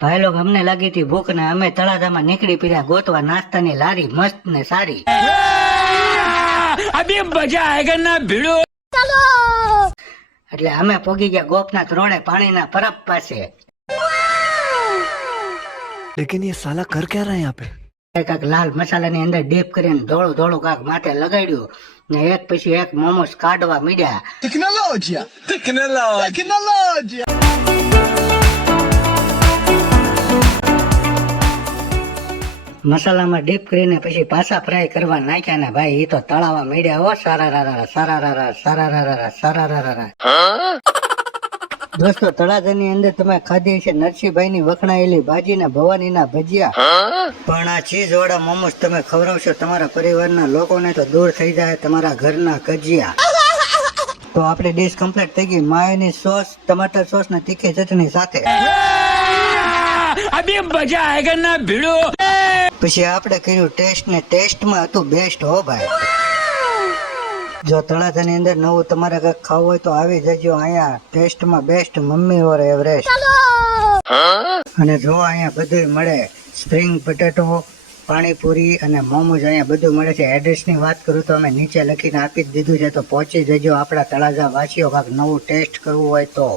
ભાઈલો અમને લાગી હતી ભૂખ ને અમે તળાજામાં નીકળી પીધા ગોતવા નાસ્તાની લારી મસ્ત ને સારી. એટલે અમે પોગી ગયા ગોપના રોડે પાણીના પરબ પાસે. લેકિન યે સાલા કર ક્યા રહા યહાં કાક લાલ મસાલાની અંદર ડીપ કરીને ધોળો ધોળો કાક માથે લગાડ્યું ને એક પછી એક મોમોસ કાઢવા મીડ્યા. Technology technology. ટેકનોલોજી મસાલામાં ડીપ કરીને પછી પાછા ફ્રાય કરવા નાખ્યા ને ભાઈ એ તો તળાવા મેળ્યા હો સારા રારા સારા રારા સારા રારા સારા રારા દોસ્તો, તળાજાની અંદર તમે ખાધી છે નરસિંહભાઈની વખણાયેલી ભાજી ને ભવાનીના ભજીયા. પણ આ ચીજ વાળા મોમોસ તમે ખવડાવશો, તમારા પરિવારના લોકોને તો દૂર થઈ જાય તમારા ઘર ના કજિયા. તો આપણે ડીશ કમ્પ્લીટ થઈ ગઈ. માયોની સોસ, ટમાટર સોસ ને તીખી ચટણી સાથે. અભી મજા આયગા ના ભીડો. પછી આપણે કર્યું ટેસ્ટ ને ટેસ્ટમાં હતું બેસ્ટ હો ભાઈ. જો તળાજાની અંદર નવું તમારે કંઈક ખાવું હોય તો આવી જજો અહીંયા ટેસ્ટમાં બેસ્ટ મમ્મી ઓર એવરેસ્ટ અને જો અહીંયા બધું મળે સ્પ્રિંગ પટેટો પાણીપુરી અને મોમોઝ અહીંયા બધું મળે છે. એડ્રેસની વાત કરું તો અમે નીચે લખીને આપી જ દીધું છે તો પહોંચી જજો આપણા તળાજા વાસીઓ કાંક નવું ટેસ્ટ કરવું હોય તો.